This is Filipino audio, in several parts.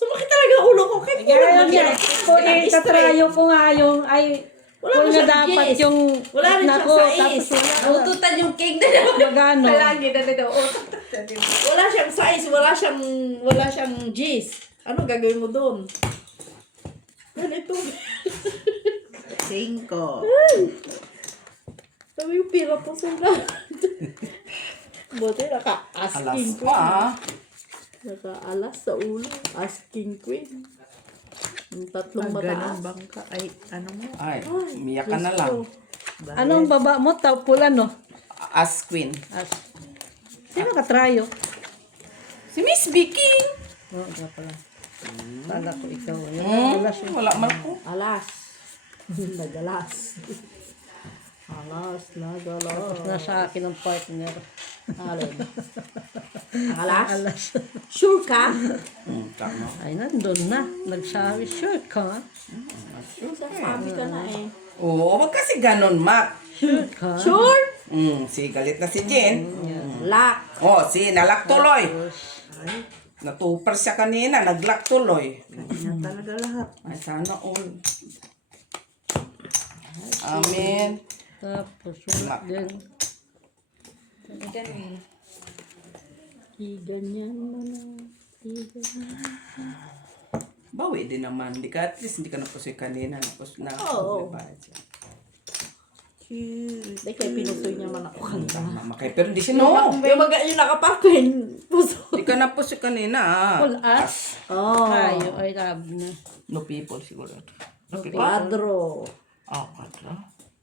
Sumakit talaga ulo ko. Kahit Kaya kulang yun man nga, kung itatrayo ko nga yung, ay, Wala kung pa na siyang dapat gis. yung, Wala rin siyang nako, sais. tapos wala. Ututan yung cake na naman. Magano? Palagi na nito. Wala siyang size, wala siyang G's. Ano gagawin mo doon? Ganito. 5. Sabi yung pira po sila. Buti naka-asking Alas queen. pa. Naka-alas sa ulo. Asking queen. Yung tatlong Pag ganun mataas. bangka, ay, ano mo? Ay, umiyak ka na lang. Anong baba mo? Pula, no? As queen. As, sino katrayo? Si Miss Vicky. Oo, nga pala. Kala ko ikaw. Yung alas yun. Wala man po. Alas. Nagalas. Alas, nagalas. Nasa akin ang partner. Alin? Alas? Alas. Sure ka? Tama. Ay, nandun na. Nagsabi, sure ka? Sabi ka na eh. Oo, wag kasi ganun, Mac. Sure ka? Sure? Si galit na si Jen. Lock. Oh, si nalak tuloy. Natupar siya kanina, naglak tuloy. Kanya talaga lahat. Ay, sana all. Amen. Tapos, wala din. Ganyan naman. Bawi din naman. Di ka, at least hindi ka napusoy kanina. Oo. Cute. Hindi kayo pinutoy niya man ako kanina. Mama kay, pero hindi siya no. Yung nakaparking puso. Di ka napusoy kanina. Full as. Oh. Tayo, ay love na. No people siguro. No people. Quadro. Oh, kadra.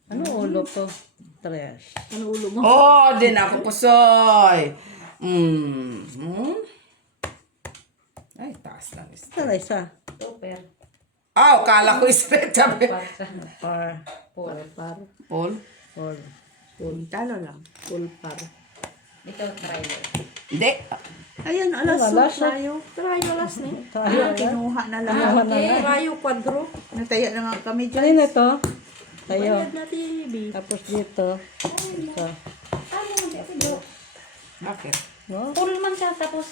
Ano ulo ko? Trash. Ano ulo mo? Oh, din ako pusoy. Ay, taas lang. Tara isa. Super. Ah, kala ko straight sabi. Par. Par. Paul? Par. Talo lang. Full par. Ito, trailer. Hindi. Ayan, alas Alas, tayo. Try alas na eh. Tayo. Kinuha na lahat. Ano na nga? Try quadro. Nataya na nga kami dyan. Kanina ito. Tayo. Bayad na TV. Tapos dito. Ito. Bakit? No? Full man siya, tapos...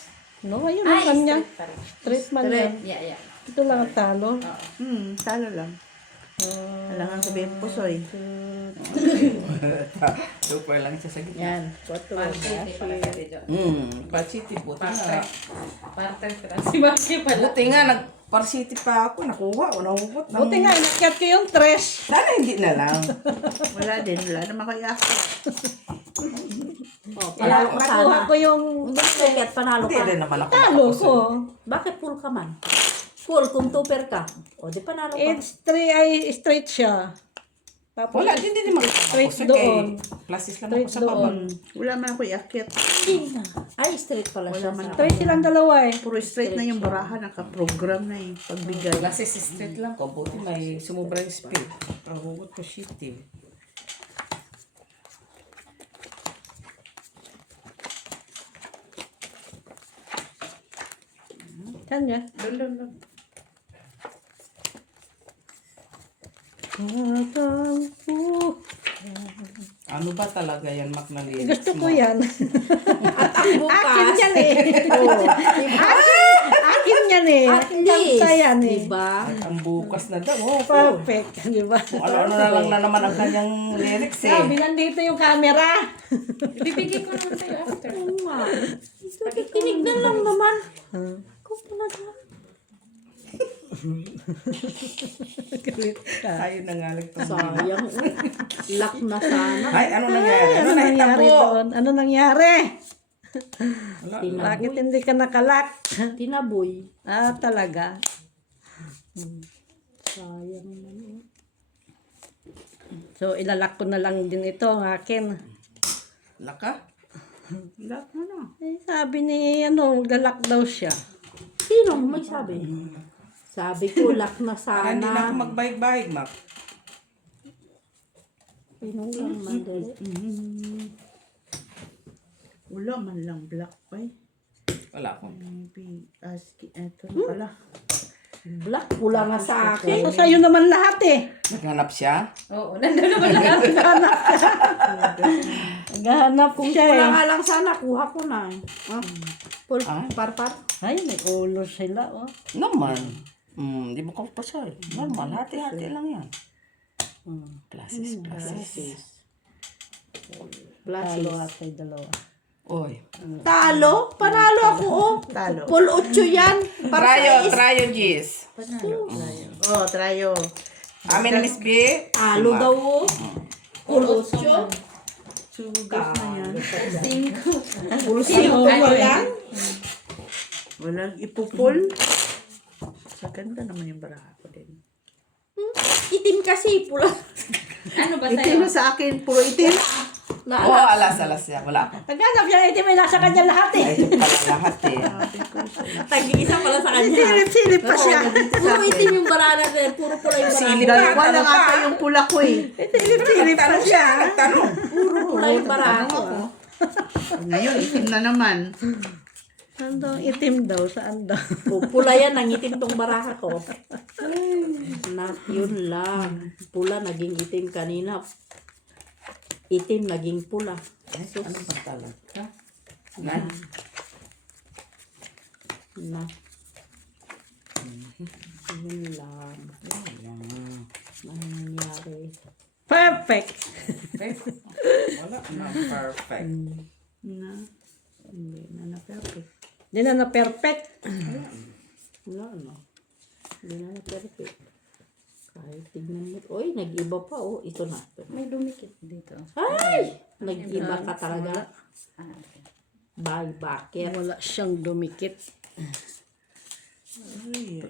No, ayun ang kanya. straight pa rin. Straight man yan. Yeah. Ito lang ang talo. Talo lang. Alangan sabihin pusoy. Super lang siya sa gitna. Yan. Quadro. Partner pala siya dito. Parsity. Buti nga. Partner sila. Si Maki pala. Buti nga, nag-parsity pa ako. Nakuha o nahugot. Buti nga, inakyat ko yung tres. Sana hindi na lang. Wala din. Wala naman kaya ako. Oh, panalo ka sana. Nakuha ko yung Hindi at panalo Hindi ka. rin naman ako. talo ko. Bakit full ka man? Full kung tupper ka. O di panalo ka. It's straight siya. Tapos, Wala, hindi naman ako. Straight doon. Plasis lang Straight ako sa baba. doon. Wala man ako iakyat. Ay, straight pala siya. man sa- Straight silang dalawa eh. Puro straight na yung barahan. Naka-program na eh. Pagbigay. Plasis straight lang ko. Buti may sumubra yung speed. Ang hugot ko shitty. Saan yan? Doon. Ano ba talaga yan, Mac, na lyrics Gusto ko mo? yan. At ang bukas. Akin yan eh. Akin yan eh. At least. Kanta yan eh. Diba? At ang bukas na daw. Oh, Perfect. Di ba? kung ano-ano na lang na naman ang kanyang lyrics eh. Sabi, nandito yung camera. Bibigay ko naman sa'yo after. Oo nga. Tinignan lang naman. Kung talaga. Galit ka. Tayo na nga lang. Sayang. Lock na sana. Ay, ano nangyari? Ano Ano nangyari nahitabo? doon? Ano nangyari? Wala. Bakit hindi ka nakalak? Tinaboy. Ah, talaga. Sayang naman. So, ilalak ko na lang din ito ang akin. Laka? Lahat mo na. Eh, sabi ni, galak daw siya. Sino may sabi? Sabi ko, lock na Para hindi na ako sana. magbaig-baig, Mac. Pinulang mandel. Wala man lang black pa eh. Wala akong. Maybe asking. Eto na pala. Black, pula nga sa akin. So, sa'yo naman lahat eh. Naghanap siya? Oo, nandun naman lang. Naghahanap Kung siya pula eh. nga lang sana, kuha ko na. Parpar. Ay, may ulo sila oh. Naman. Di mo kapasal. Normal, hati-hati lang yan. Classes. Talo ate, dalawa. Oy. Talo? Panalo ako, oh. Talo. Full 8 yan. Trayo, Gis. Oh, trayo. Amin na Miss B. Talo daw, oh. Full 8. Sugas na yan. Full 5 yan. Walang ipupul. Sa ganda naman yung baraha ko din. Itim kasi, pula. Ano ba sa'yo? Itim sa akin, puro itim. Oo, alas yan. Wala ako. Naghanap siya, ito may nasa kanya lahat eh. Ay, ito pala lahat eh. Tag-isa pala sa kanya. Silip-silip pa siya. Puro itim yung barana din. Puro pula yung barana. Dalawa lang ata yung pula ko eh. Silip-silip pa siya. Nagtanong. Puro pula yung barana ko. Ngayon, itim na naman. Saan daw? Itim daw. Saan daw? Pula yan, ang itim tong baraha ko. Yun lang. Pula, naging itim kanina. Itim, naging pula. Ano ba talaga? Na. Yun lang. Ano nangyari? Perfect. Wala na. Perfect. Na. Hindi na perfect. Hindi na perfect. Wala, no? Hindi na perfect. Kahit tignan mo. Uy, nag-iba pa, oh. Ito na. May dumikit dito. Ay! Nag-iba ka talaga. Bye, bakit? Wala siyang dumikit. Ay.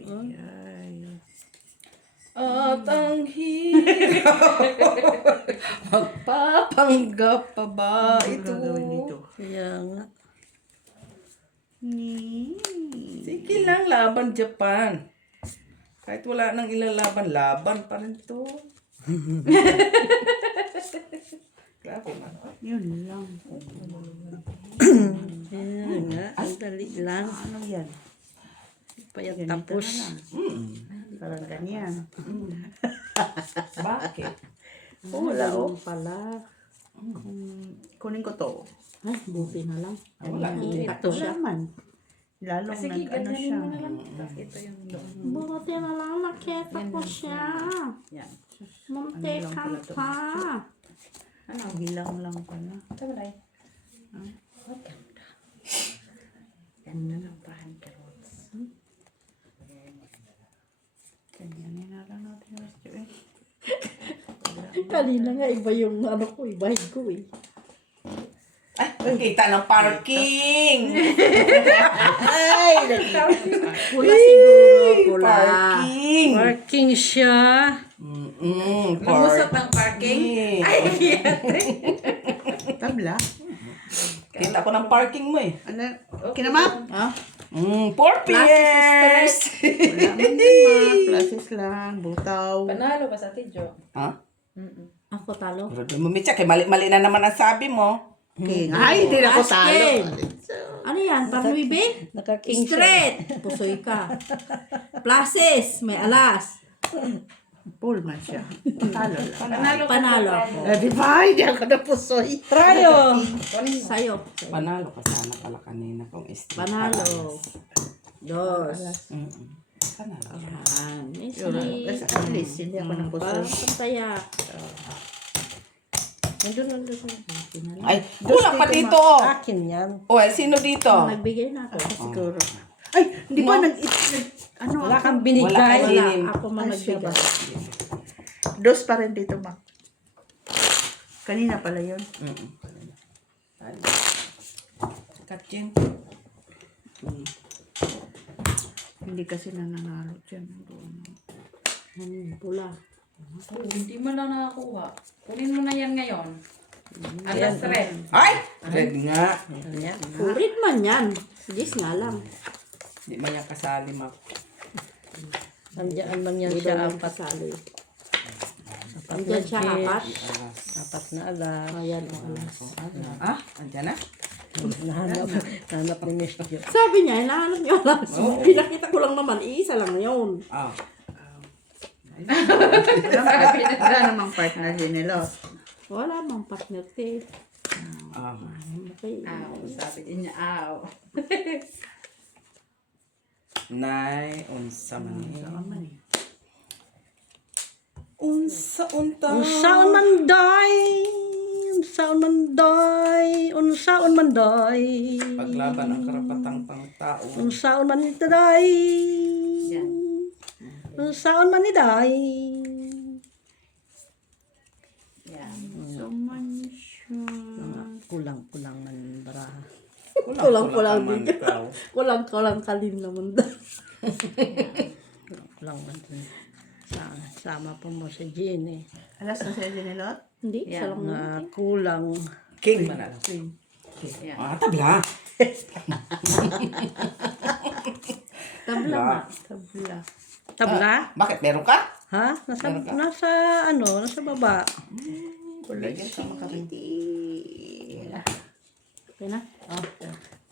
At ang hirap magpapanggap pa ba ito? Gagawin dito. Kaya nga. Sige lang, laban Japan. Kahit wala nang ilalaban, laban pa rin to. Grabe man. Yun lang. Kaya nga. Ang dali lang. Ano yan? Payat Ganito tapos. na lang. Parang ganyan. Bakit? Wala oh. Pala. Kunin ko to. Ay, buti na lang. Wala. Ito siya. Naman. Lalong nag-ano siya. Ito yung doon. Buti na lang nakita ko siya. Yan. Muntikan pa. Ano? Hilang lang pala. Tabalay. Ganda ng bahan carrots. Ganyan na lang natin yung rest eh. Kanina nga iba yung ano ko, ibahid ko eh. Ay, nakita ng parking! Pula siguro, pula. Parking! Parking siya. Lumusot ng parking? Tabla. Kita ko ng parking mo eh. Ano? Kinamap? Ha? 4 years! Wala man naman. Plasis lang. Butaw. Panalo ba sa tidyo? Ha? Ako talo. Pero mumitsa, kay mali-mali na naman ang sabi mo. King. Ay, hindi na ako talo. Askin. Ano yan? Parluibig? Naka-king siya. Straight. Pusoy ka. Places. May alas. Full man siya. Talo lang. Panalo ako. Di ba? Hindi ako napusoy. Trayo. Sa'yo. Panalo ka sana pala kanina kung Panalo. Dos. Panalo. Yan. At least, hindi ako Parang napusoy. pantaya. Nandun. Ay, kulang pa dito. Akin yan. O, sino dito? Nagbigay na ako. Siguro. Ay, hindi ba ano? Wala kang Wala binigay. kang Wala. Linim. Ako man nagbigay. Dos pa rin dito, Mac. Kanina pala yun. Katyin. Hindi kasi nananalo dyan. Pula. Hindi mo lang nakakuha. Kunin mo na yan ngayon. Alas red. Ay! Red nga. Yan. Urit man yan. Jis nga lang. Di man yan kasali, Mak. Nandiyan man yan Hindi siya. daw Apat. kasali. Apat na Andyan siya Jess. apat. Apat na alas. Ayan o alas. Ah, andyan na? Nahanap ni Miss Jo. Sabi niya, hinahanap niya wala. Pinakita ko lang naman, iisa lang yun. Ah. Wala namang partner din nila. Wala mang partner, te. Ah. Okay. Aw, sabi din niya, aw. Nay, unsa man ni? Unsa unta? Unsaon man day? Unsaon man day? Unsaon man day? Paglaban ang karapatang pangtao. Unsaon man ito day? Yan. Unsaon man ni day? Yan. Kulang man baraha. Kulang-kulang man din. ikaw. Kulang kalin naman daw. Kulang man din. Sama po mo sa Jean eh. Alas na sila din nila? Hindi, isa lang naman. Na kulang. King man alam. Yan. Ah, tabla. Tabla nga. Tabla. Tabla? Bakit meron ka? Ha? Nasa baba. Lagyan ka Okay na?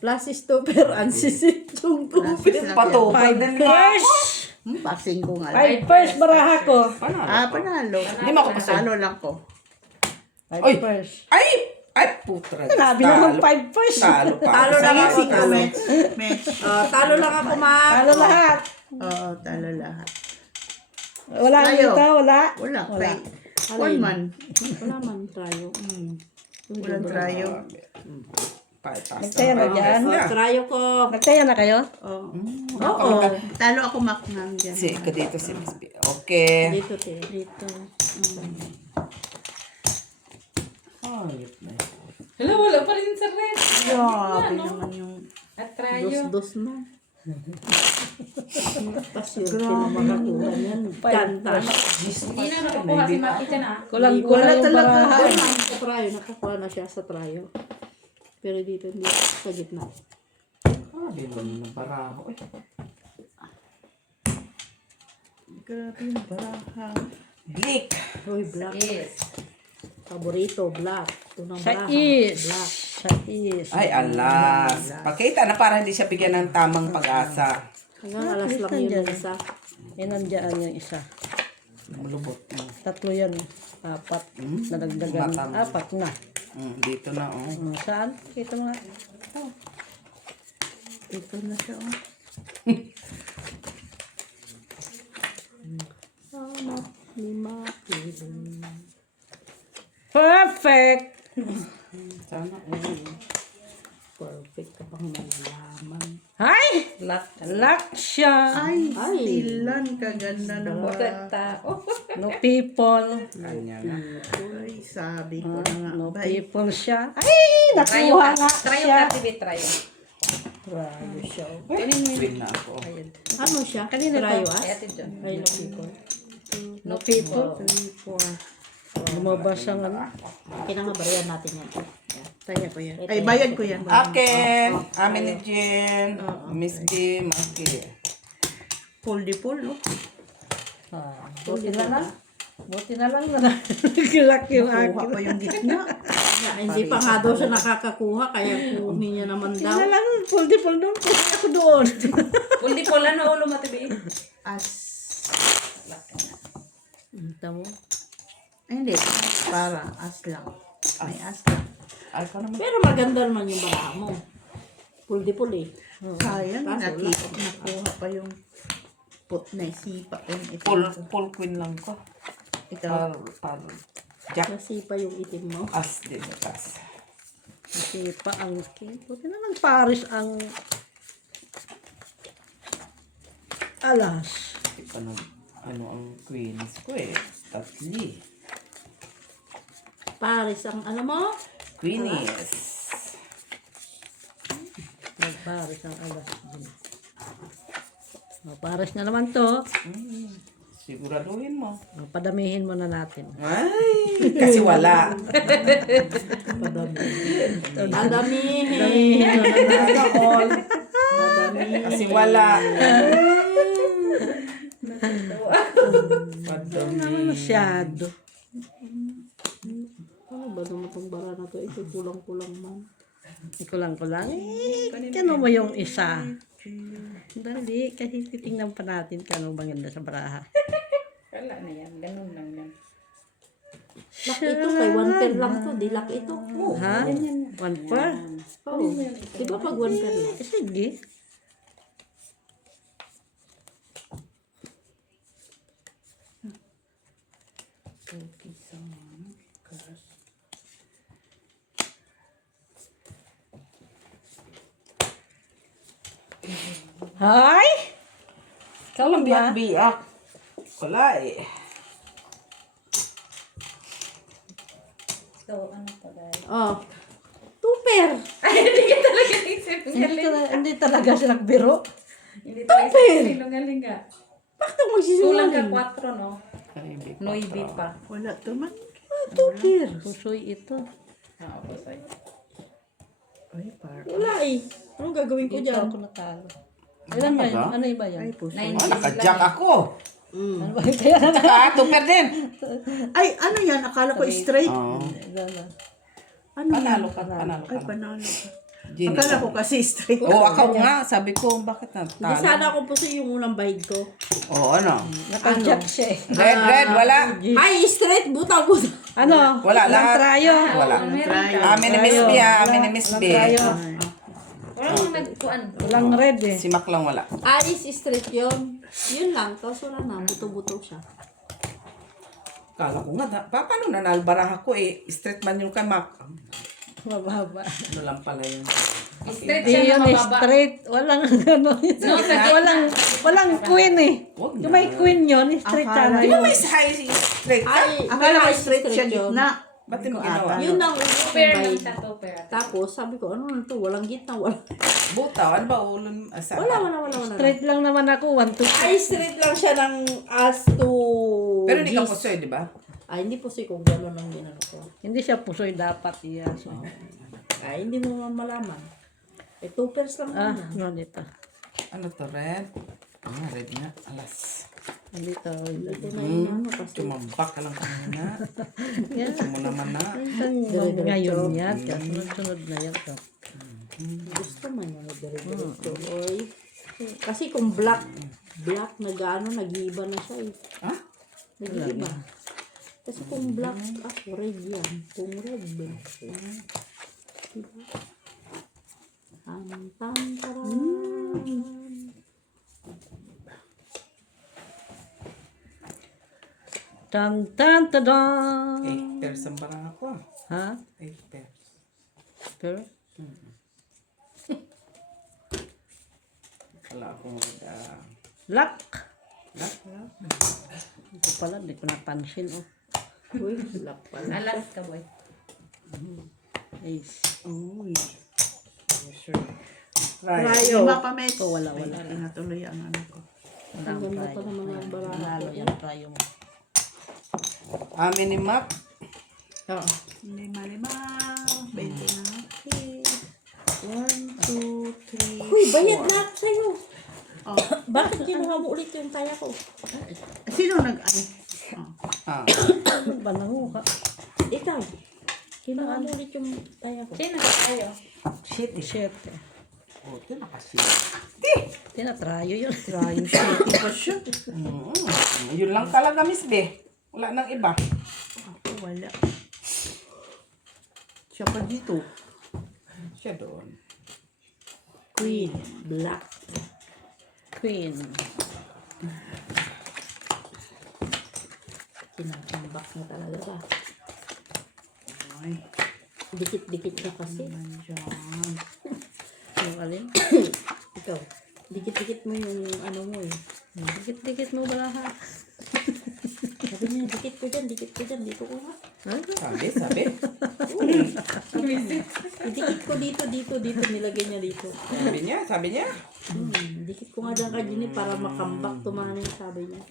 Plus stopper, ansisit yung tubig. Patupad din ba? First! Boxing ko nga. Five first baraha ko. Panalo. Hindi mo ako pasal. Panalo lang ko. Five Oy! first. Ay, putra. Sinabi naman five first. Talo pa. Talo lang ako. Match. Match. Talo lang ako, ma. Talo lahat. Oo, talo lahat. Wala Tayo. dito, wala. Wala. Wala. One man. Wala man tayo. Walang trayo. Nagtaya na dyan. Trayo ko. Nagtaya na kayo? Oo. Talo ako maknang dyan. Si, ka dito si Miss B. Okay. Dito, te. Dito. Ayot na. Hala, wala pa rin sa red. Grabe naman yung... At trayo. Dos na. Tapos yun, pinamakakuha niyan. Kanta. Hindi na nakukuha si Maki dyan, ah. Kulang-kulang yung baraha. Sa trayo, nakakuha na siya sa trayo. Pero dito, hindi sa gitna. Di ba na baraho? Grabe yung baraha. Bleak. Hoy, black. Yes. Paborito, black. Tunang Sa baraha. is. Black. Sa is. Ay, alas. Pakita na para hindi siya bigyan ng tamang pag-asa. Hanggang alas lang yun yung isa. Yan nandiyan yung isa. Malubot mo. Tatlo yan. Apat. Nadagdagan. Matama. Apat na. Dito na, oh. Saan? Kita mo nga. Ito na siya. Lima. Perfect! Sana, Perfect ka pang malalaman. Ay! Lock siya. Ay, stilan. Kaganda ng baraha. Tao. No people. Kanya na. Ay, sabi ko na nga. No Bay. people siya. Ay! Trayo Nakuha ka. nga Trayo siya. ka, TV, trayo. Grabe siya. Win na ako. Ano siya? Kanina to. Trayo, ah? Ay, ate John. Ay, no people. No people. Lumabas ang ano. Kinangabarehan natin yan. Tanya ko yan. Ay, bayad ko yan. Akin. Amin ni Jen. Miss B. Maki. Pull no? Buti na lang. Buti na lang na nag-lock yung Kuha akin. pa yung gitna. Hindi pa nga daw siya nakakakuha, kaya kunin niya naman daw. Tingnan lang. Puldi-pul doon. Puldi ako doon. Puldi po lang na ulo mo, TV. As. Tamo. Ay, hindi. Para. As lang. May as lang. Ay, ka naman. Pero maganda naman yung baraha mo. Puldi-puli. Sayang. Kaso Nakuha pa yung put na sipa. Ito. Full queen lang ko. Ito. Par. Jack. Nasipa yung itim mo. As din. As. Kasi pa ang skin. Buti na lang Paris ang alas. Hindi pa nag, ano ang queens ko eh. Tatli. Paris ang, alam mo? Queenies. Nag-Paris ang alas din. Paris na naman to. Siguraduhin mo. Padamihin mo na natin. Ay, kasi wala. Padamihin. Padamihin mo na natin. Padamihin. Kasi wala. Naman masyado. Ano ba naman itong bara na to? Ito kulang-kulang man. Kulang-kulang. Kano mo yung isa? Dali, kasi titingnan pa natin kano maganda sa baraha. Wala na yan. Ganun lang yan. Lock ito, kay 1 pair lang to. Di lock ito. Ha? One per? Oh. Di ba pag 1 pair lang? Sige. Hay! Ikaw lang ba? Biyak. Wala eh. So, ano to guys? Oh. 2 pair. Hindi talaga siya nagbiro. Hindi tayo sa sinungaling ka. Bakit Kulang magsisinungaling? ka 4, no? Noibi pa. Wala to man. 2 pair. Pusoy ito. Ah, ako sa'yo. Ay, par. Wala eh. Anong gagawin ko Dito dyan? ako natalo. Ilan ba yun? Ano iba yan? puso. 90 Nakajak lang. ako. Ano ba yun? Kaya na Tsaka, tuper din. Ay, ano yan? Akala ko straight. Oo. Ano Panalo yan? ka, panalo Ay, ka. panalo ka. Gini. Akala ko kasi straight. Oo, ako nga. Sabi ko, bakit Hindi natalo? sana ako puso yung unang bahid ko. Oo, ano? Nakajak siya eh. Red, wala. Ay, straight. Buta-buta. Ano? Wala, Walang lahat. trayo. Wala. Meron ka. Amin ni Miss B, amin ni Miss Walang B. trayo. Walang nagkuan. Walang red eh. Si Mac lang wala. Alis straight yun. Yun lang. Tapos wala na. Buto-buto siya. Kala ko nga, paano nanalbaraha ko eh. Straight man yung kay Mac. Mababa. Ano lang pala yun. Straight Hindi siya yun na eh, mababa. straight. Walang ano. No, sa gitna. Walang queen eh. Wag na. Yung may queen yun, straight sana Di ba yun. may high straight ka? Ay, Akala ko ay, straight siya yun. gitna. Ba't di mo ginawa? Yun ang unang Pair lang bahid. siya, 2 pair. Tapos, sabi ko, ano na to? Walang gitna. Butaw, ano ba ulon? Wala. Straight lang naman ako, 1, 2. Ay, straight lang siya ng as to Pero hindi ka G's. pusoy, di ba? Ay, hindi po siya kung gano'n ang ginano ko. Hindi siya pusoy dapat iya. So, Ay, hindi mo malaman. Eh, 2 pairs lang ah, naman. no, dito. Ano to, red? Ah, red nga. Alas. Dito. Ito na yung ano kasi. Tumambak ka lang kanina. Yan. Gusto mo naman na. Ngayon yan. Sunod na yan. So. Gusto man yung dire-diretso. Oy. Kasi kung black nag-ano, nag-iiba na siya eh. Ha? Nag-iiba. Kasi kung black, red yan. Kung red, black. Diba? Tan tan ta dan. 8 pairs ang barang ako ah. Ha? 8 pairs. Pero, Wala akong luck. Lock. Ito pala, hindi ko napansin. Oh. Uy, black pala. Alas ka, boy. Ace. Uy. Sure. Right. Rayo. Lima pa, Mes. Ito, wala. Natuloy ang ano ko. Ang ganda pa naman ang baraha. Nalo yan, trayo mo. Amin ni Mac. Oo. Lima. 20 na. 1, 2, 3. Uy, bayad na ako sa'yo. Oh. Bakit kinuha mo ulit yung taya ko? Sino nag-ano? Ah. Banango ka. Ikaw. Kinuha mo ulit yung taya ko. Sino tayo? Shit. Shit. Oh, ito nakasit. Tinatrayo yun. Trayo siya. Iba siya. Yun lang talaga, Miss B. Wala nang iba. Ako wala. Siya pa dito. Siya doon. Queen. Black. Queen. Kinakambak na talaga ba? Ay, Dikit-dikit na kasi. nandiyan. Yung alin? Ikaw. Dikit-dikit mo yung ano mo eh. Dikit-dikit mo ba lahat? Sabi niya, dikit ko dyan, dito ko nga. Sabi. Dikit ko dito, nilagay niya dito. Sabi niya. Dikit ko nga dyan ka Jenny para makambak tumahan yung sabi niya.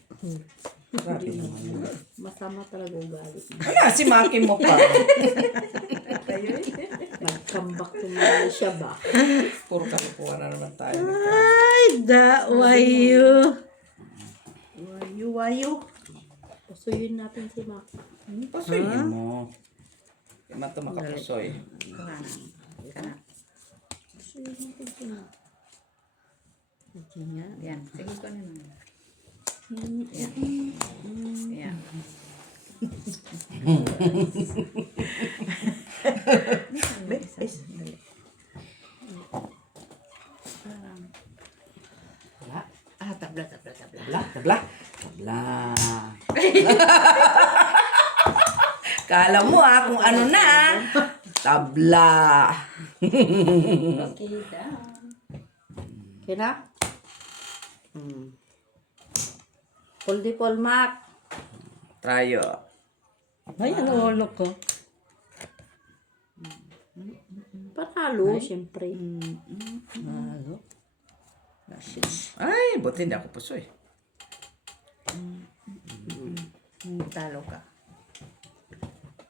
Grabe naman. Masama talaga ugali. Wala, si Maki mo pa. Magkambak tumahan siya ba? Puro kalukuha na naman tayo. Ay, wayo. Wayo. Pasuyin natin si Mac. Pasuyin mo. Di man ito makapusoy. Sige nga. Yan. Sige ko na. Yan. Yan. Dali. Wala. Tabla. Tabla. Kala mo kung ano na. Tabla. Okay, down. Okay na? Puldipol Mac. Trayo. Ay, ang ulo ko. Panalo, siyempre. Malo. Ay, buti hindi ako pusoy. Talo ka.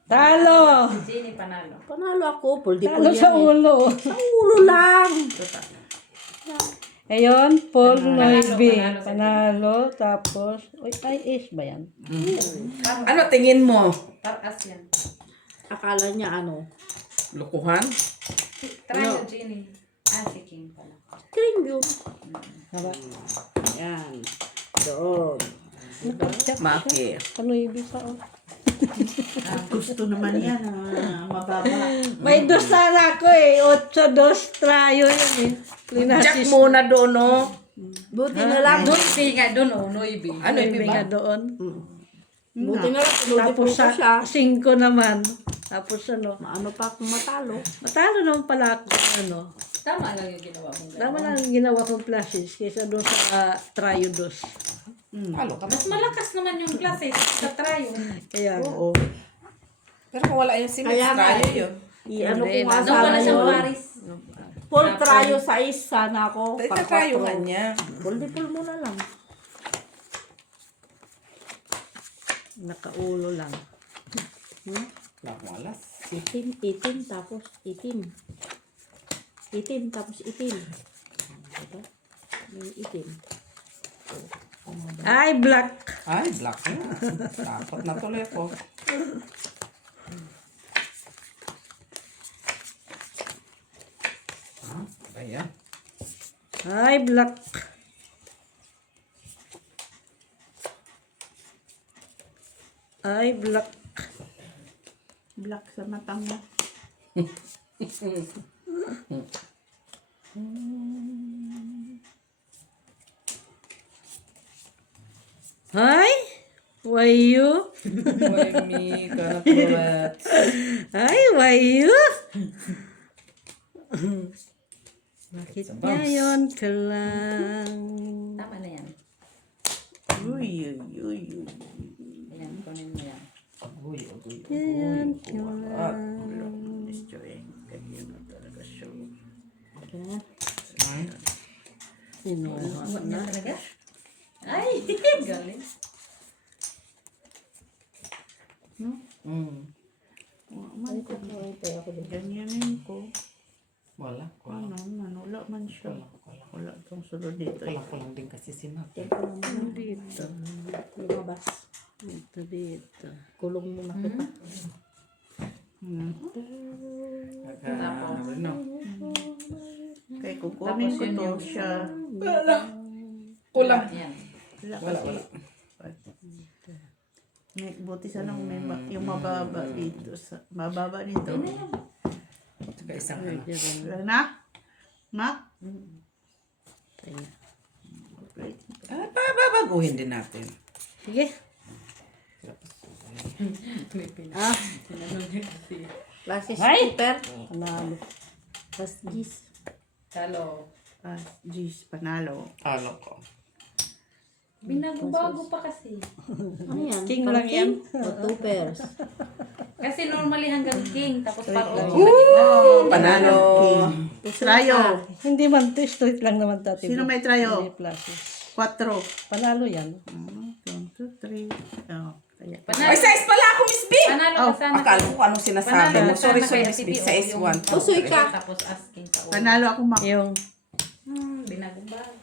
Talo! Si Jenny panalo. Panalo ako, puldipol Talo yan sa eh. ulo. Sa ulo lang. Ayun, Paul Noibi. panalo sa Panalo. Tapos, uy, ay, is ba yan? Ano tingin mo? Taras yan. Akala niya ano? Lukuhan? Try mo, Jenny. Si King pala. Kring yun. Haba. Yan. Doon. Maki. Noibi sa o. Gusto naman yan. Mababa. May dos sana ako eh. 8-2 trayo yun eh. Jack Linasis. muna doon, no? Buti na lang. Noibi nga doon, Noibi. Ano yung Noibi iba? nga doon. Buti na lang. Puldipol Tapos ko siya. sa 5 naman. Tapos ano. Maano pa akong matalo. Matalo naman pala ako. Ano. Tama lang yung ginawa mong gano'n. Tama lang yung ginawa kong flashes kaysa doon sa trayo dos. Talo ka. Mas malakas naman yung klase sa try. Kaya, Oo. Pero kung wala yung simit, Kaya nga, trayo yun. I-ano ko nga Doon pala sana siyang yun. Paris. Full tryo sa isa na ako. Itatrayo nga niya. Puldipol mo na lang. nakaulo lang. Wala. Itim, tapos itim. Itim, tapos itim. Ito. May itim. Ay, black. Ay, black na. Takot na tuloy ako. Ayan. Ay, black. Ay, black. Black sa mata mo. Ay, why you? Why me? Karat. Ay, why you? Bakit ngayon ka lang? Tama na yan. Uy. Ayan, kunin mo yan. Ngayon ka At, lang. ganyan na talaga siya. Sinuha na. Talaga? Ay, galing. Ganyanin ko. Wala. Ano man, wala man siya. Wala tong sulod dito. Ko lang din kasi si Mac. Teko lang muna. Dito. Lumabas. Dito. Kulong mo na kita. Tapos, No. Kaya kukunin ko to siya. Kulang. yan. Wala kasi. Buti sana kung may yung mababa dito. Mababa dito. Saka isang ano. Wala na? Na? Babaguhin din natin. Sige. Lasis Ay! super. Panalo. Last gis. Talo. Jeez, panalo. Talo ko. Binago-bago pa kasi. Ano yan? King Parang lang yan. O, two pairs. Kasi normally hanggang king, tapos parang Panalo. Trayo. Hindi man to, straight lang naman dati. Sino may trayo? Hindi flashes. 4. Panalo yan. 1, 2, 3. Oh, kaya. Ay, size pala ako, Miss B! Panalo ka sana. Akala ko kung anong sinasabi Panalo mo. ka Sorry, sana kaya Miss B. TPO Size yung 1. Pusoy ka. Tapos asking sa ulo. Panalo ako Yung, Binago-bago.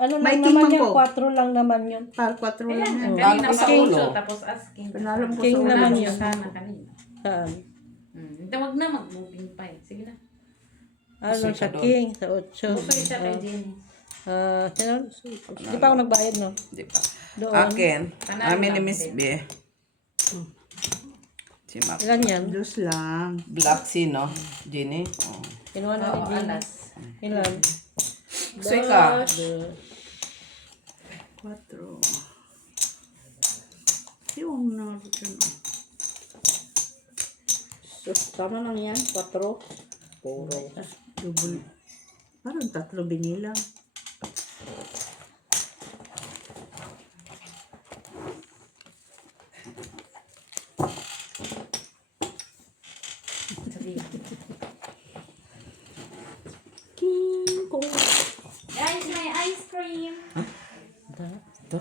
ano May lang king naman man yan, ko. 4 lang naman yun. Par 4 lang yan. Ayan, Talo kanina ka sa pa ulo. uso, tapos asking. Panalo mo King sa ulo. naman Panalo yun. ka sana kanina. Saan? Tawag na, mag-moving pa eh. Sige na. Ano, Pusoy sa ka doon. king, sa 8. Gusto siya kay Jenny. Hindi pa ako nagbayad, no? Di pa. Doon. Akin. Panalo Amin ni lang Miss din. B. Si Mac. Ilan yan? Dos lang. Black sea, no? Jenny. Oh. Kinuha na ni Oo, Jean. alas. Ilan? Pusoy ka. 4. Yung na. Sus, tama lang yan. 4. Puro. Double. Parang 3 binilang. King Kong. Guys, may ice cream. Ito.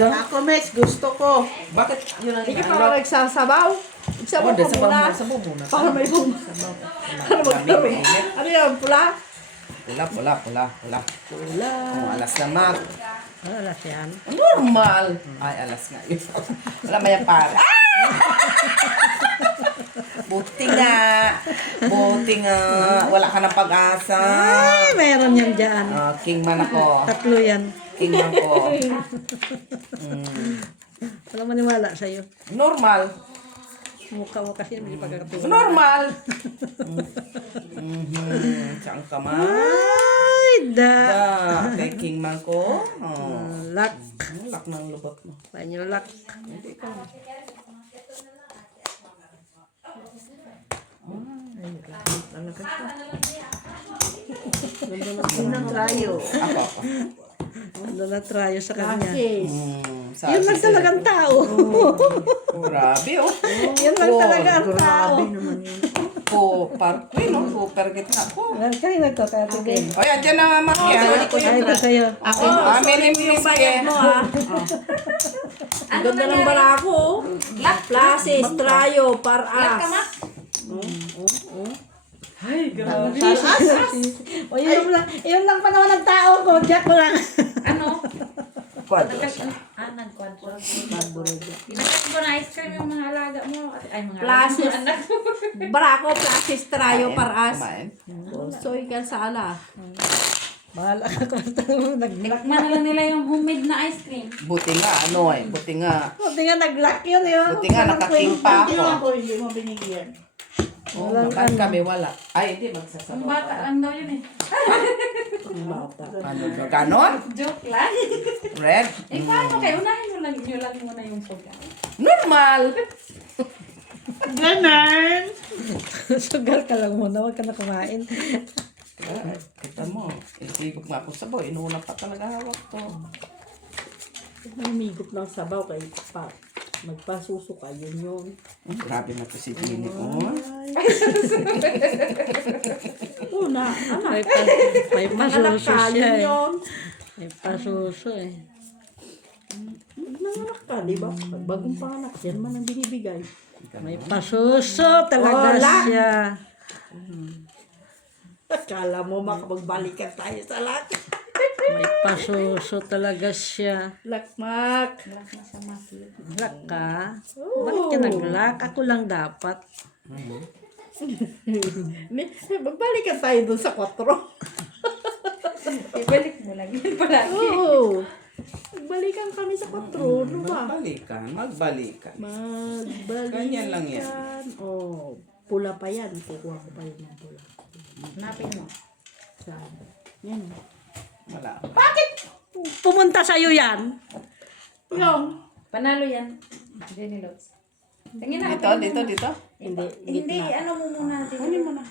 Ako, Mes, gusto ko. Bakit yun ang Hindi pa ka nagsasabaw. Nagsabaw ka muna. Sabaw muna. Para may bum. Para magkaroon. Ano yan, pula? Pula. Pula. Oh, alas na, Mac. Ano alas yan? Normal. Ay, alas nga. Yun. Wala maya pare. Ah! Buti nga. Wala ka ng pag-asa. Ay, mayroon yan dyan. King man ako. 3 yan. King man ko. Walang maniwala sa'yo. Normal. Mukha mo kasi hindi pagkakatuwa. Normal. Saan ka man? Ay, Kay King man ko. Lak. Lak ng lubot mo. Panyo lak. Unang trayo. Ako. Ano na trayo sa kanya. Asis. Yun lang talagang tao. Grabe, oh. Yun lang talaga ang tao. Super gitna ko. Kanina to, kaya tigay. O yan, dyan na makya. Ay, ito sa'yo. Ako, amin ni Miss Bayad mo ha. Ang ganda ng barako. Plasis, trayo, paras. O yun lang pa naman ang tao ko. Jack ko lang. Ano? Kwadro siya. Nagkwadro. Pinagkat mo na ice cream yung mga alaga mo. Ay, mga Plasis. alaga mo, anak mo. Barako, plasis, trayo, paras. Kumain. Soy ka sa ala. Bahala ka kung nag-lock. Tikman na lang nila yung homemade na ice cream. Buti nga, buti nga. Buti nga nag-lock yun. Buti nga, nakaking pa ako. Hindi mo binigyan. Oo, bakit kami wala? Ay, hindi, Ang magsasabaw. bata lang daw yun eh. Ano, ganon? Joke lang. Red? Eh, paano kayo? Unahin mo lang, nyo lang muna yung sugar. Normal. Ganon. Sugar ka lang muna. Huwag ka na kumain. Kita mo, itigop nga ako sabaw. Inuuna pa talaga hawak to. Namigop ng sabaw kay pa. Magpasuso ka, yun. Grabe na to si Jenny. Oh. Una, anak. May Nanganak pasuso ka, siya eh. yun. May pasuso eh. Nanganak ka, di ba? Pag bagong panganak, yan man ang binibigay. May pasuso talaga Wala. siya. Akala mo makapagbalikan tayo sa lahat. May pasuso talaga siya. Lakmak. Lock ka? Bakit ka nag-lock? Ako lang dapat. Magbalikan tayo dun sa 4. Ibalik mo lang yun palagi. Oo. Magbalikan kami sa 4. Ano ba? Magbalikan. Magbalikan. Ganyan lang yan. Oh, pula pa yan. Kukuha ko pa yun ng pula. Hanapin mo. Saan? Yan. Wala. Pumunta sa'yo yan. Yung. Panalo yan. Jenny Lots. Tingin na. Dito. Hindi. Hindi, ano mo muna. Kunin mo na.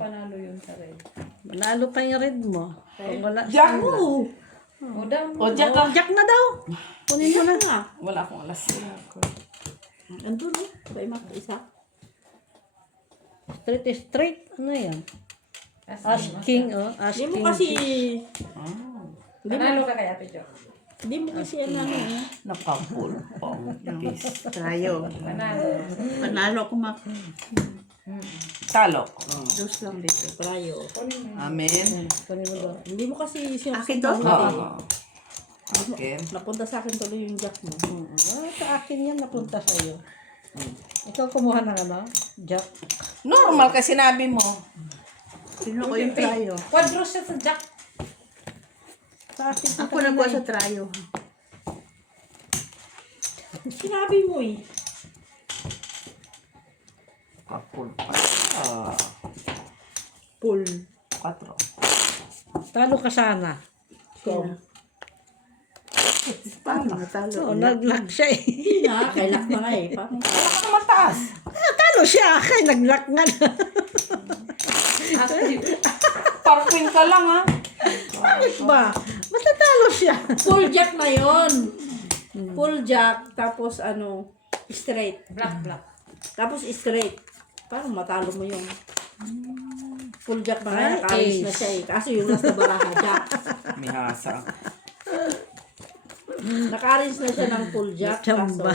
Panalo yun sa red. Manalo pa yung red mo. Kung wala Jack! O down. O, Jack Oh, Jack na daw. Kunin mo na. nga. Wala akong alas. Andun eh. Sabay isa. Straight. Ano yan? Asking, oh. Hindi Asking. mo kasi... Panalo ka kaya, Pedro. Hindi mo kasi ano. Nakapul pa. Trayo. Panalo. Panalo ko Talo. Dos lang dito. Trayo. Amen. Kunin mo daw. Hindi mo kasi Akin to? Oo. Okay. Napunta sa akin tuloy yung jack mo. Sa akin yan napunta sa'yo. Ikaw kumuha ng ano? Jack. Normal kasi sinabi mo. Sino ko yung trayo? Quadro siya sa jack. Sa akin Ako nagkuha sa trayo. Sinabi mo eh. Kapul. Pull. 4. Talo ka sana. Paano natalo? So, naglag siya eh. Hindi na, kailak na nga eh. Paano? Wala ka naman taas. Talo siya. Kaya naglag nga na. Parking ka lang ha. Bakit ba? Basta talo siya. Full jack na yon. Full jack, tapos ano, straight. Black, black. Tapos straight. Parang matalo mo yung full jack na nga, Ay, nakalis na ace. siya eh. Kaso yung nasa baraha, jack. May hasa. Nakalis na siya ng full jack. Kaso, Chamba.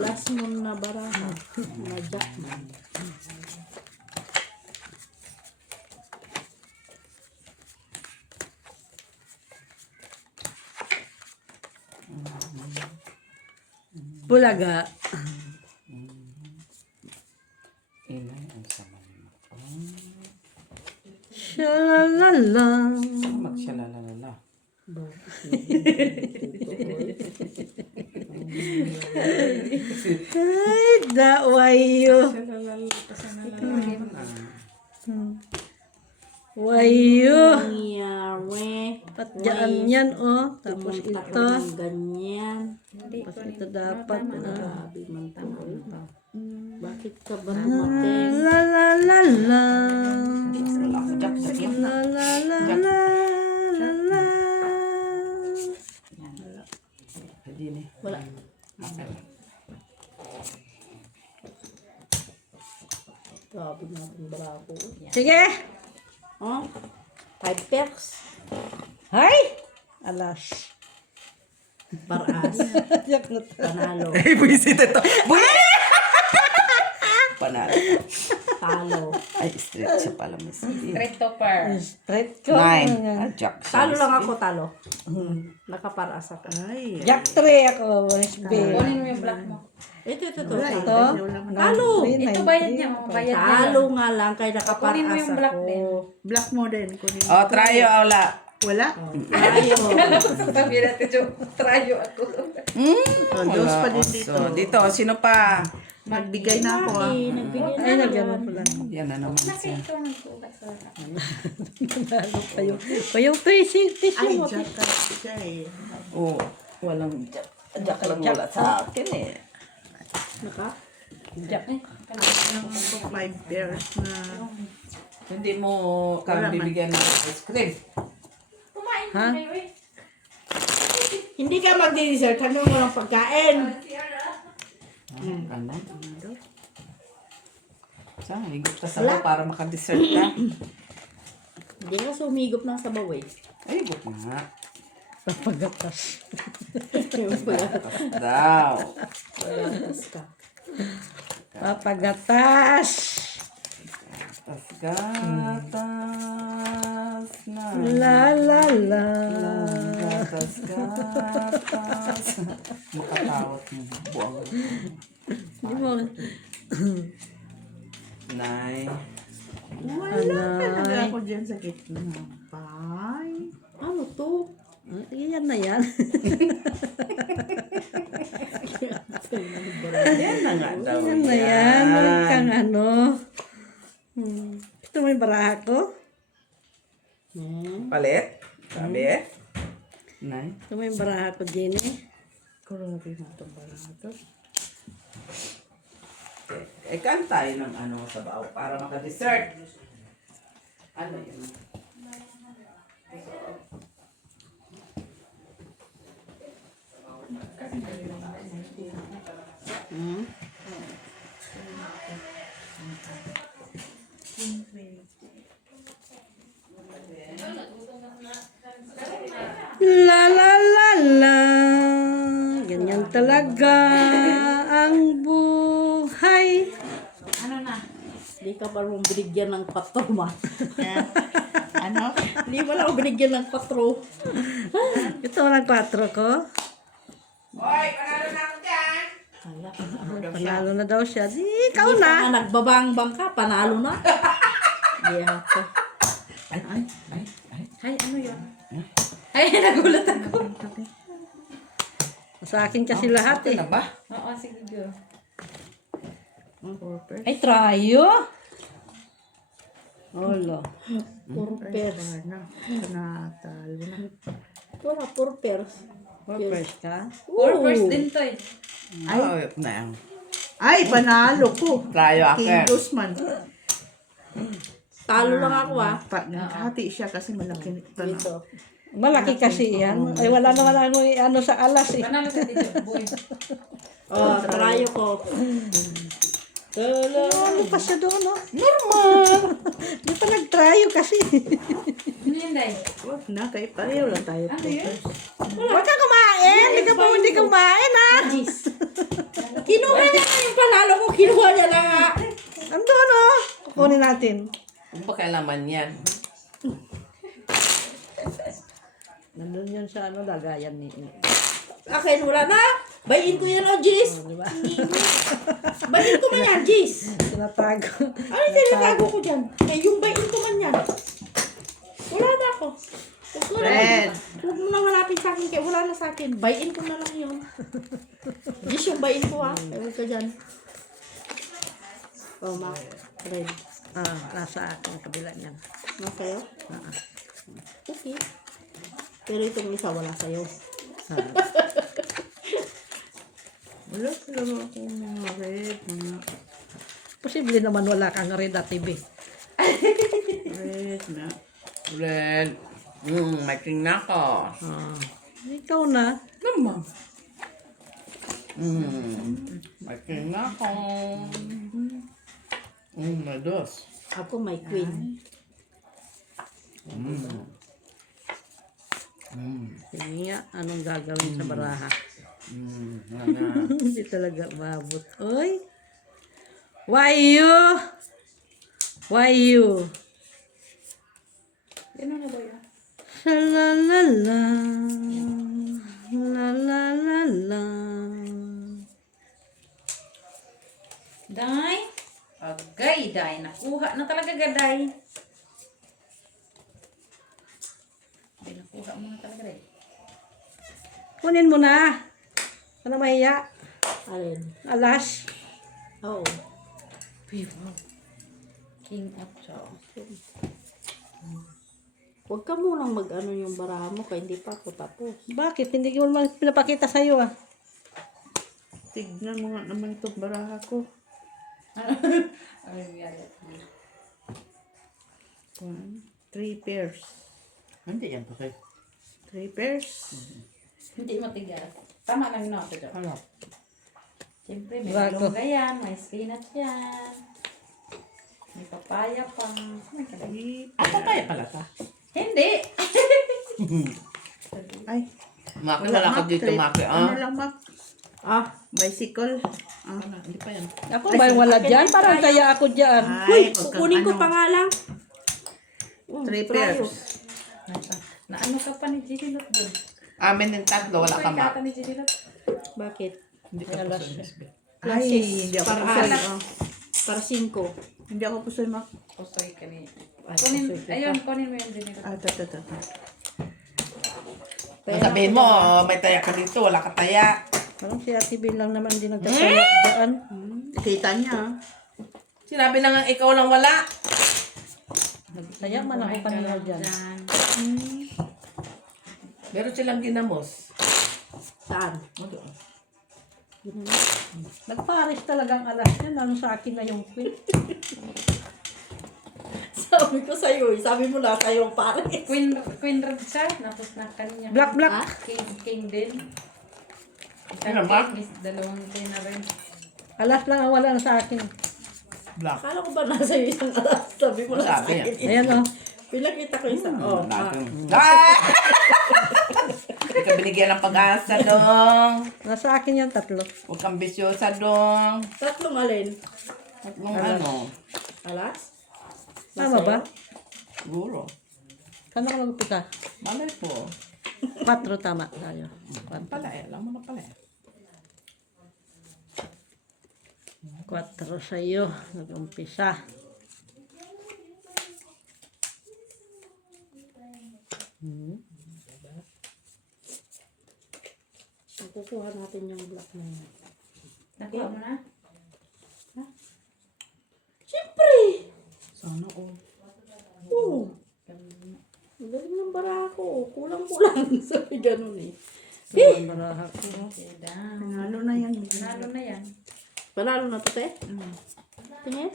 last mo na baraha, na jack na. Bulaga. Inay, ang sama mo. Shalalala. Magsiyalalala. Ay, wayo. Wayo. Nangyari. Patjaan yan, oh. Tapos Pumunta ito. ka ng ganyan. Tapos ito dapat, ah. Grabe man tao. Bakit ka ba dumating? La la la la. Wala ko jack sa tiyak na. La la la la. La la. Hindi ni. Wala. Grabe natin barako. Sige. Oh? 5 packs. Hay. Alas. Paras. Yak na to. Panalo. Ay, buisit ito. Buisit! Panalo. Talo. Ay, straight siya pala, miss. Straight topper. Straight ko. 9. Ah, jack siya. Talo lang ako, talo. Nakaparas ako. Ay. Jack 3 ako. Miss B. Kunin mo yung black mo. Ito. Ito. Talo. Ito bayad niya. Oh, bayad niya. Talo nga lang kay Kunin mo nakaparas yung black ako. din. Black mo din. Kunin mo. Oh, tryo, wala. Wala? Tayo. Sabi natin yung trayo ako. Oh, dos pa din dito. So, dito, sino pa? Nagbigay na ako ah. Nagbigay Ay, na. nagano pala. Yan na naman siya. Ito nagsulat sa Nanalo pa yung, pa yung tissue Ay, mo. jack ka siya eh. Oh, walang jack. Jack lang wala sa akin eh. Naka? Jack. 5 pairs na. Hindi mo kami bibigyan ng ice cream. Kumain Ha? kayo eh. Hindi ka magdi-dessert hanggang walang pagkain. Ano? Saan? Higop ka sa para maka-dessert ka. Hindi ka sumigop ng sabaw eh. Ay, higop nga. Papagatas. Tapos daw. Pagatas ka. Papagatas. Tapos gatas na. La la la. Gatas, gatas. Makatawat mo buwang. Di mo. Nay. Wala talaga ako dyan sa gitna. Bye. Ano to? Yan na yan. Yan na nga daw. Yan na yan. Huwag kang ano. Ito mo yung baraha ko. Palit? Sabi? Nay. Ito mo yung baraha ko, Jenny. Grabe na itong barang ito. Eh, kan tayo ng ano sa bao para maka-dessert. Ano yun? La la la la. Ganyan talaga ang buhay. Ano na? Hindi ka pa rin binigyan ng 4 man. Ano? Hindi mo lang ako binigyan ng 4. Ito ang 4 ko. Hoy, panalo na ako dyan! Hala, ano daw siya? Panalo na daw siya. Di, ikaw Hindi na. pa nga nagbabang-bang ka, panalo na. Yeah, po. Ay, ano yun? Ay, nagulat ako. Sa akin kasi lahat Okay eh. na ba? Oo, sige, girl. Ay, tryo. Olo. Puro pairs. Na, natalo na. Wala, puro pairs. First ka? Or first din to eh. Ay, na yan. Ay, panalo ko. Tayo King ako. Guzman. Talo lang ako Hati siya kasi malaki. Dito. Malaki kasi yan. Ay, wala naman ano sa alas eh. Panalo ka dito, boy. Oh, tarayo ko. Ano pa siya doon, no? Normal. Di pa nag-tryo kasi. Ano yun, Day? Wag na, kayo pareho lang tayo. Ano yun? Huwag ka kumain. Hindi ka kumain, ha? Jeez. Kinuha niya na yung panalo ko. Kinuha niya na nga. Andun, no? Kukunin natin. Ano ba kailaman yan? Nandun yun sa lagayan ni. Akin, wala na. Bayin ko yan, oh, Jeez. Di ba? Bayin ko man yan, Jeez. Tinatago. Ano yung tinatago ko dyan? Ay, yung bayin ko man yan. Wala na ako. Red. Huwag mo na malapit sa akin, kaya wala na sa akin. Bayin ko na lang yun. Jeez, yung bayin ko, ha. Ewan ka dyan. Oh, ma. Red. Nasa akin, kabila niyan. Okay, oh. Okay. Pero itong isa, wala sa'yo. Wala talaga ako mga red. Mga Posible naman wala kang red at TV. red na. Red. May king na ako. Ikaw na. Naman. May king na ako. May dos. Ako, may queen. Sige nga, anong gagawin sa baraha? Ano? Hindi talaga mabot. Oy! Why you? Why you? Ano na ba yun? La la la. La la la la. Day? Agay, Day. Nakuha na talaga, Day. Day, nakuha mo na talaga, Day. Kunin mo na. Ano mahiya? Alin? Alas. Oo. King of Chaos. Huwag ka munang mag-ano yung baraha mo, kaya hindi pa ako tapos. Bakit? Hindi ko naman pinapakita sa'yo ah. Tignan mo nga naman itong baraha ko. Ano yung yari? 3 pairs. Hindi yan pa kayo. 3 pairs. Hindi matigas. Tama lang no, ito. Ano? Siyempre, may Bago. malunggay yan, may spinach yan. May papaya pa. May kalagay. Ako kaya pala ta. Hindi! Ay, Maki, wala ka Mac, dito, trip. Maki. Ano lang, Mac? Bicycle. Hindi pa yan. Ako ba wala dyan? Parang kaya ako dyan. Ay, Kukunin ko pa nga lang. 3 pairs. Na ano ka pa ni Gigi Lot doon? Amin yung tatlo, wala ka ma. Kata ni Gigi Lot. Bakit? Hindi ka pa sa USB. Plus Ay, 6. hindi ako Para pusoy. ano? Para 5. Hindi ako pusoy, Mac. Pusoy ka ni. Ay, Kunin, pusoy ka. ayun, kunin mo yung Gigi Lot. Ito. Sabihin mo, may taya ka dito, wala ka taya. Parang si Ate Bill lang naman din nagtataya dyan. Kita niya. Sinabi na nga ikaw lang wala. Nagtaya man ako kanina dyan. Meron silang ginamos. Saan? Nagpares talagang alas yan. Ano sa akin na yung queen. Sabi ko sa'yo eh. Sabi mo na sa'yo pare. Queen Red siya, tapos na kanya. Black. King din. Ano ba? Miss, dalawang queen na rin. Alas lang ang wala sa akin. Black. Akala ko ba nasa iyo isang alas? Sabi mo na Sabi sa akin. Ayan o. Pinakita ko isa. Oh, Hindi ka binigyan ng pag-asa, dong. Nasa akin yan tatlo. Huwag kang bisyosa, dong. tatlong alin. Tatlong ano. Alas? Tama ba? Siguro. Kano ka magpita? Malay po. 4 tama tayo. Pala eh. Alam mo na pala eh. 4 sa'yo. Nag-umpisa. Kukuha natin yung black na yun. Nakuha mo na? Siyempre! Sana all. Oo. Ang galing ng barako. Kulang-kulang. Sabi ganun eh. Ang baraha ko. Okay, done. Panalo na yan. Panalo na yan. Panalo na to, te? Tingin?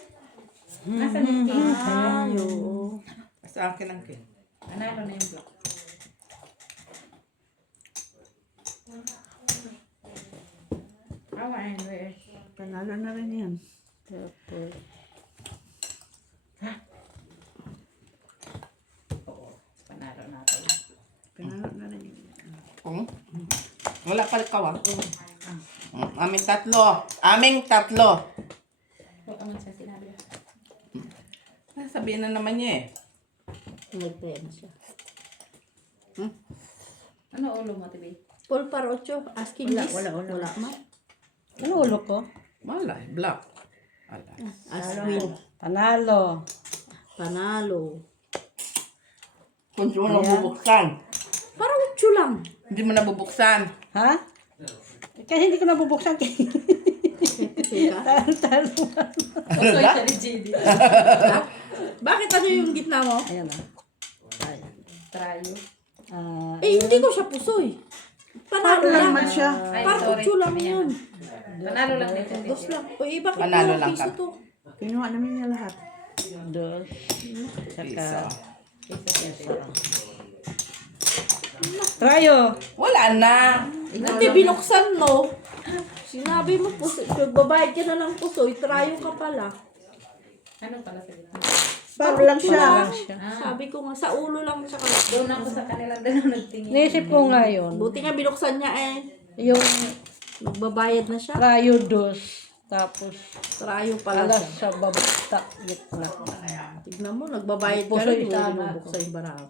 Nasaan yung king? Ay, oo. Sa akin ang kin. Panalo na yung block. Awa, anyway. Panalo na rin yan. Tapos, Oo, panalo natin. Panalo na rin yan. Wala pa ikaw ah. Aming tatlo. Aming tatlo. Huwag ka man siya sinabi. Sabihin na naman niya eh. Nag-play na siya. Ano ulo mo, Tibi? Paul Parocho, asking Wala, this. wala, wala. Wala ma. ano ulo ko? Wala eh. Black. Wala. Asking. Panalo. Panalo. Kung sino nabubuksan. Parocho lang. Hindi mo nabubuksan. Ha? Kasi hindi ko nabubuksan. Teka. Talo. Pusoy siya ni JD. Bakit ano yung gitna mo? Ayan na. Ayan. Trayo. Eh, hindi ko siya pusoy. Panalo lang. Naman siya. Ay, sorry. Parocho lang Ayan. yun. Panalo lang dito. Dos lang. O, eh, bakit Panalo dalawang lang piso ka. to? Kinuha namin niya lahat. 2. Saka, Piso. Trayo. Wala na. Dati binuksan mo. Sinabi mo pusoy. Babayad ka na ng pusoy. Trayo ka pala. Ano pala sila? Paro lang siya. Sabi ko nga, sa ulo lang siya. Doon ako sa kanilang dalawa nagtingin. Naisip ko ngayon, Buti nga binuksan niya eh. yung Nagbabayad na siya. trayo 2, tapos Trayo pala alas siya. sa babata, gitna. Tignan mo, nagbabayad ka Pusoy rin. Hindi sana mo buksan yung barang.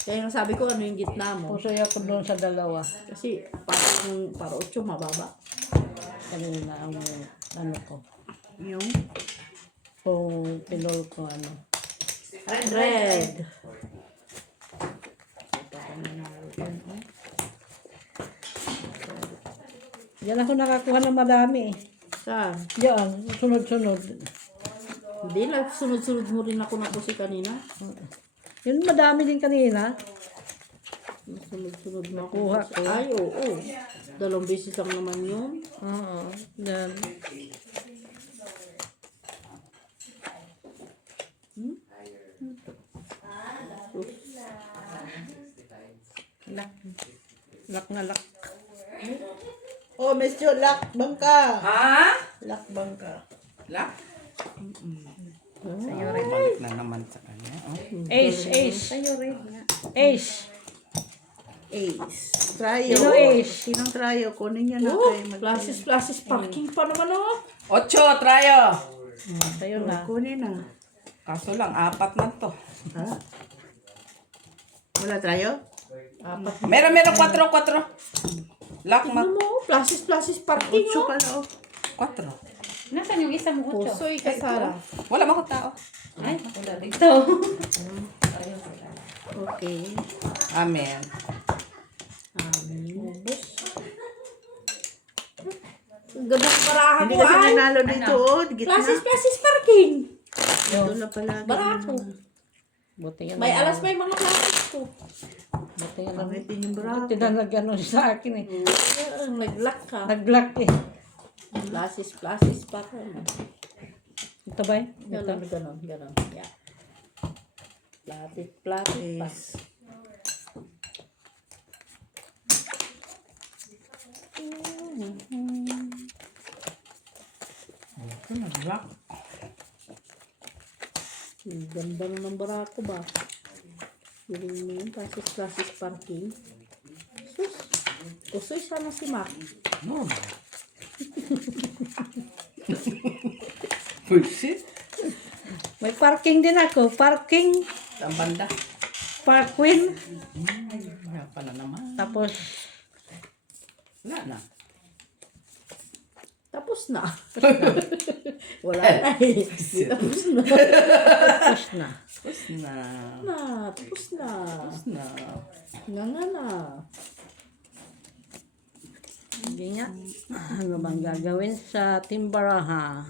Kaya nga sabi ko, ano yung gitna mo? Pusoy ako doon sa dalawa. Kasi parang para 8 mababa. Kanina ang ano ko. Yung Kung pinol ko ano. Red. Yan ako nakakuha ng madami. Saan? Yan, sunod-sunod. Hindi, sunod-sunod mo rin ako na pusi kanina. Yun madami din kanina. Sunod-sunod mo ako. Nakuha pusi. ko. Ay, oo. 2 beses lang naman yun. Oo. Yan. Lock. Lak na lak. Oh, Miss Jo, lakbang ka. Ha? Lakbang ka. Black? Sa'yo rin. Balik na naman sa kanya. Oh. Ace, ace. Sa'yo rin nga. Ace. Ace. Tryo. Sino ace? Sinong tryo? Kunin niya na Oh, kayo. flashes, parking pa naman oh. 8, trayo. Sa'yo na. Kunin na. Kaso lang, 4 na to. Ha? Wala tryo? Meron 4, 4. Lock Tignan mat. mo, flashes, parking Utso oh. pala, oh. 4. Nasaan yung isang ucho? Pusoy ka, Sara. Wala mga tao. Ay, wala dito. Okay. Amen. Ubus. Ang gandang baraha Hindi ko kasi ay. nanalo dito, oh. Gitna. Flashes, parking. Ito na pala. Barako. Buti nga May naman. alas may mga flashes ko. Buti nga naman. Pangitin yung barako. Buti na nag-ano sa akin eh. Nag-lock ka. Nag-lock eh. Flashes pa rin. Ito ba eh? Ito. Ganon. Yeah. Platit pa. Ace. Ito na, black. Ang ganda na ng barako ba? Yung mo yun, flashes parking. Sus. Kusoy sana si Mac. No. Pursit. May parking din ako. Parking. Ang banda. Parkwin. Wala pala naman. Tapos, Wala na. Tapos na. Wala na eh. Tapos na. Tapos na. Tapos na. Tapos na. Tapos na. Nga nga na. Hindi nga. Ano bang gagawin sa timbaraha?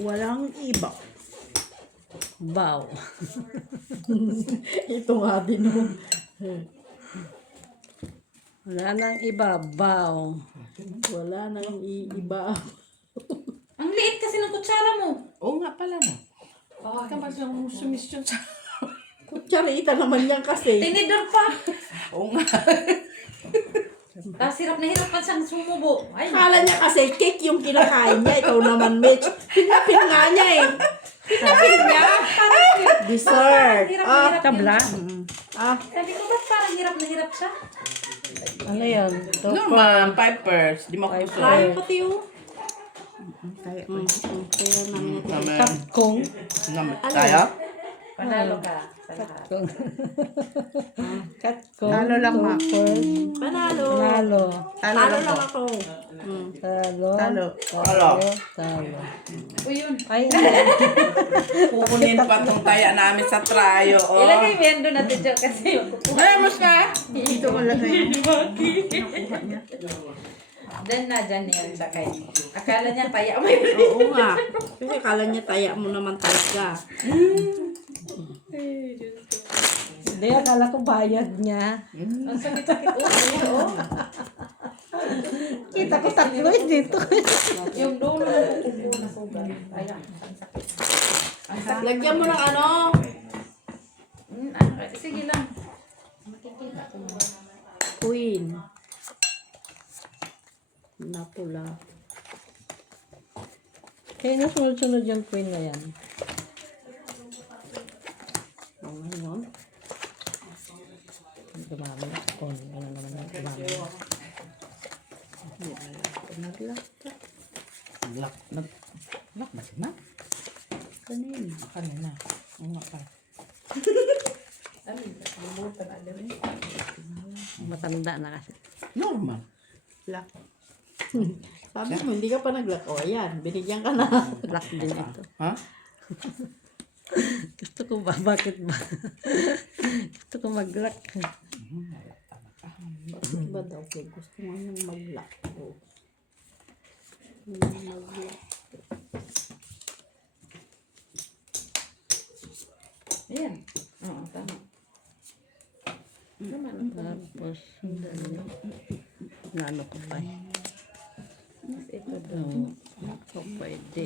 Walang iba. Bow. Ito nga din oh. Wala nang iba. Bow. Wala nang iiba. Ang liit kasi ng kutsara mo. Oo nga pala no. Oh, Ka ba siyang sumisyon sa... Kutsarita naman yan kasi. tinidor pa. Oo nga. Tapos hirap na hirap pa siyang sumubo. Ay, Akala niya kasi cake yung kinakain niya. Ikaw naman, Mitch. Pinapin nga niya eh. Pinapin niya. Dessert. hirap na Ah, hirap Tabla. yun. Sabi ko, ba't parang hirap na hirap siya? Ano yun? Norman, Pipers. Di mo gusto. Kaya pati oh. Kaya Kaya namin natin. Kapkong. Tayo? Panalo ka sa lahat. Katkong. Talo lang, Ma. Panalo. Talo. Talo lang ako. Talo. Talo. Talo. Talo. O yun. Ay, Kukunin pa tong taya namin sa trayo. Oh. Ilagay mo yan doon natin dyan kasi yung kukuha. Ay, mas na. Dito ko lagay. Nakuha niya. Then na dyan yan sa kay. Akala niya taya mo yun. Oo nga. Kasi akala niya taya mo naman talaga. hindi. Akala ko bayad niya. Ang sakit-sakit. Oh. Kita ko tatlo dito. Yung dulo ng kuko na sugat. Ayan, ang sakit. Ang sakit. Lagyan mo ng ano. Sige lang. Makikita ko. Queen. Napula. Kaya na sunod-sunod yung queen na yan. O ngayon. Dumami na. Oh, ano naman yung dumami. Naglock. Lock ba na? Kanina. Kanina. Oo nga pa. Matanda na kasi. Norman. Lock. Sabi mo, hindi ka pa naglock. O, ayan. Binigyan ka na. Lock din ito. Ha? Gusto ko ba? Bakit ba? Gusto ko mag-lock. Bakit ba daw? Okay, gusto mo nang mag-lock. O. Mag-lock. Ayan. Oo, tama. Tapos, ano ko pa eh. Mas ito doon. So, pwede.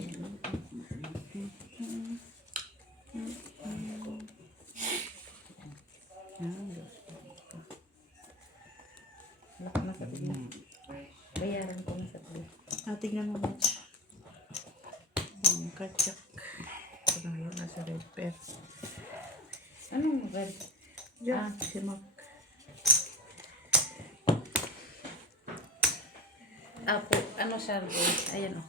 Lock na sa bigla. Bayaran ko na sa bigla. Tingnan mo. Katsak. Ito na yun. Nasa red pen. Anong red? Diyan. Si Mac. Apo, ano siya? Ayan o.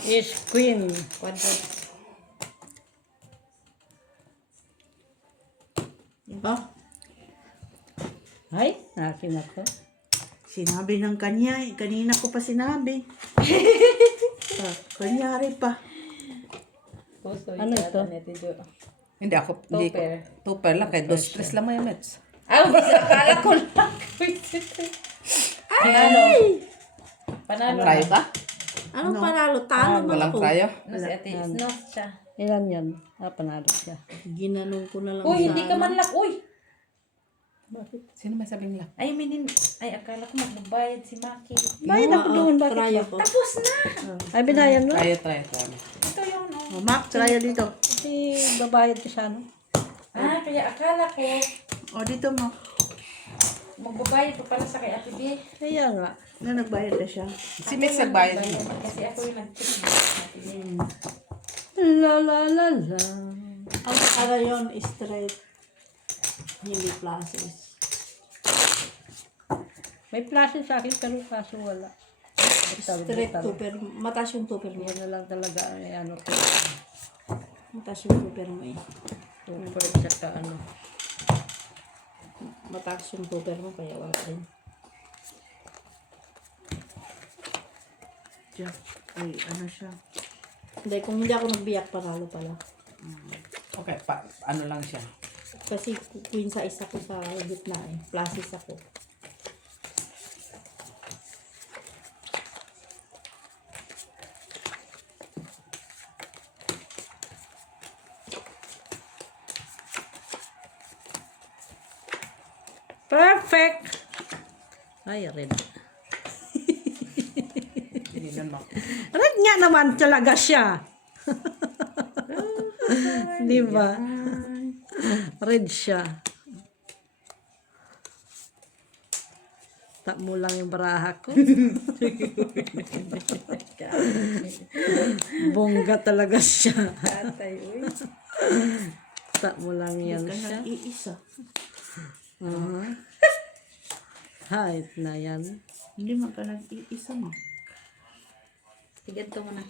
Is queen. Quadrat. Ha? Ay, akin na to. Sinabi ng kanya. Kanina ko pa sinabi. Kanyari pa. Ano ito? Hindi ako. Hindi ko. Tupper. Tupper lang. Kaya 2-3 lang mo yung mets. Ah, akala ko lang. Panalo. Panalo. Trayo ka? Anong panalo? Talo man Walang ako. trayo? Ano si ate? Snuff siya. Ilan yan? Panalo siya. Ginanong ko na lang Uy, sa hindi ka ano. man lock. Uy. Sino may sabing lang? Ay, akala ko magbabayad si Maki. Bayad ako doon. Bakit Try ba? ako. Tapos na. Ay, binayan mo? Trayo. Ito yun, oh. Mac, try dito. Kasi babayad ka siya, no? Ah, kaya akala ko Dito mo. magbabayad pa pala sa kay Ate B. Kaya nga. Na nagbayad na siya. Si Mitch nagbayad. Kasi ako yung nag-check. La la la la. Ang para yun, straight. Hindi classes. May flashes sa akin pero kaso wala. Straight tupper. Mataas yung tupper mo. Yan na lang talaga ang ano to. Mataas yung tupper mo eh. Super tsaka ano. mataas yung super mo, kaya wala rin. Jack. Ay, ano siya? Hindi, kung hindi ako nagbiyak, panalo pala. Okay, ano lang siya. Kasi queen size ako sa gitna eh. Pluses ako. Perfect! Ay, red. Hindi naman. Red nga naman talaga siya. Di ba? Red siya. Tak mo lang yung baraha ko. Bongga talaga siya. Tatay, uy. Tak mo lang yan Ka siya. nag-iisa. Height na yan. Hindi man ka nag-iisa mo. Tigad ka muna.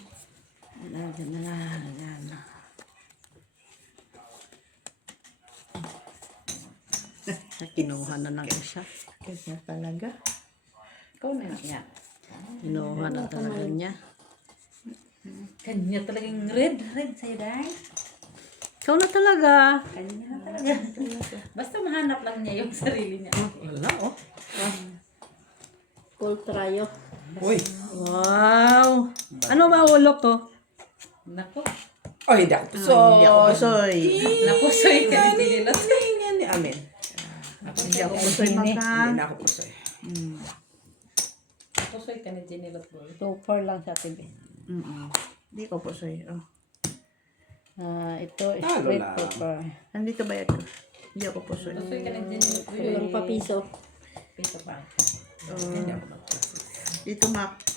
Kinuha na ng isa. Kanya talaga. Ikaw na yan. Kinuha na talaga niya. Kanya talagang red. Red sa'yo, Day. Ikaw na talaga. Kanya na talaga. Basta mahanap lang niya yung sarili niya. Wala, oh. Full tryo. Uy. Wow! Ano ba ulo ko? Nako. Oh, hindi ako puso. Hindi ako pusoy. Napusoy ka ni Tinilot. Hindi, amin. Hindi ako pusoy maka. Hindi na ako puso. Napusoy ka ni Tinilot, boy. Super lang sa TV. Hindi ko pusoy. Oh. Ito is Talo red lang. pepper. Nandito bayad ko. Hindi ako pusoy. Napusoy ka ni Tinilot, boy. Walang papiso. Piso pa. Dito Mac.